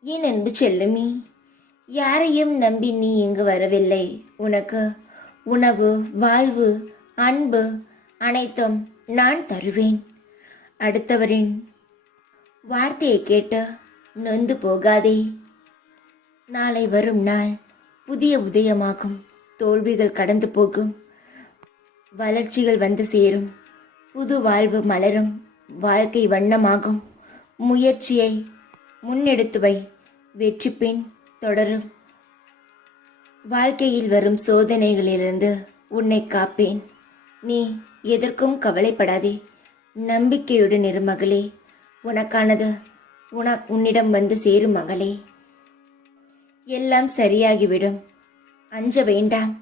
என் அன்பு செல்லுமி, யாரையும் நம்பி நீ இங்கு வரவில்லை. உனக்கு உணவு, வாழ்வு, அன்பு அனைத்தும் நான் தருவேன். அடுத்தவரின் வார்த்தையை கேட்டு நொந்து போகாதே. நாளை வரும் நாள் புதிய உதயமாகும். தோல்விகள் கடந்து போகும். வளர்ச்சிகள் வந்து சேரும். புது வாழ்வு மலரும். வாழ்க்கை வண்ணமாகும். முயற்சியை முன்னெடுத்து வை. வெற்றி பின் தொடரும். வாழ்க்கையில் வரும் சோதனைகளிலிருந்து உன்னை காப்பேன். நீ எதற்கும் கவலைப்படாதே. நம்பிக்கையுடன் இரு மகளே. உனக்கானது உன்னிடம் வந்து சேரும் மகளே. எல்லாம் சரியாகிவிடும். அஞ்ச வேண்டாம்.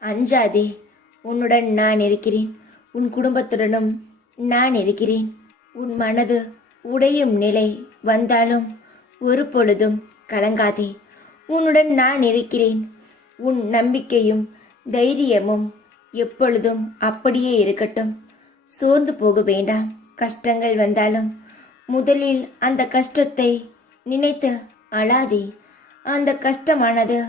அஞ்சாதே. உன்னுடன் நான் இருக்கிறேன். உன் குடும்பத்துடனும் நான் இருக்கிறேன். உன் மனது உடையும் நிலை வந்தாலும் ஒரு பொழுதும் கலங்காதே. உன்னுடன் நான் இருக்கிறேன். உன் நம்பிக்கையும் தைரியமும் எப்பொழுதும் அப்படியே இருக்கட்டும். சோர்ந்து போக வேண்டாம். கஷ்டங்கள் வந்தாலும் முதலில் அந்த கஷ்டத்தை நினைத்து அழாதே. அந்த கஷ்டமானது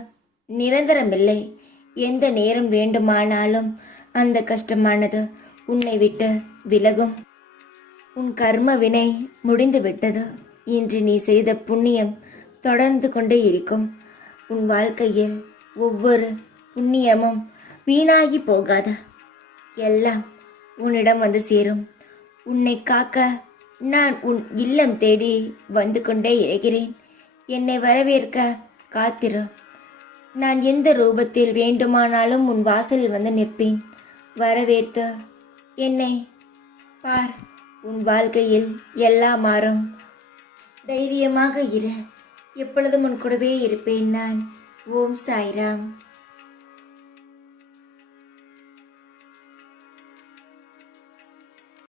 நிரந்தரமில்லை. எந்த நேரம் வேண்டுமானாலும் அந்த கஷ்டமானது உன்னை விட்டு விலகும். உன் கர்ம வினை முடிந்து விட்டது. இன்று நீ செய்த புண்ணியம் தொடர்ந்து கொண்டே இருக்கும். உன் வாழ்க்கையில் ஒவ்வொரு புண்ணியமும் வீணாகி போகாத. எல்லாம் உன்னிடம் வந்து சேரும். உன்னை காக்க நான் உன் இல்லம் தேடி வந்து கொண்டே இருக்கிறேன். என்னை வரவேற்க காத்திரு. நான் எந்த ரூபத்தில் வேண்டுமானாலும் உன் வாசலில் வந்து நிற்பேன். வரவேற்று என்னை பார். உன் வாழ்க்கையில் எல்லாம் மாறும். தைரியமாக இரு. எப்பொழுதும் உன் கூடவே இருப்பேன் நான். ஓம் சாய்ராம்.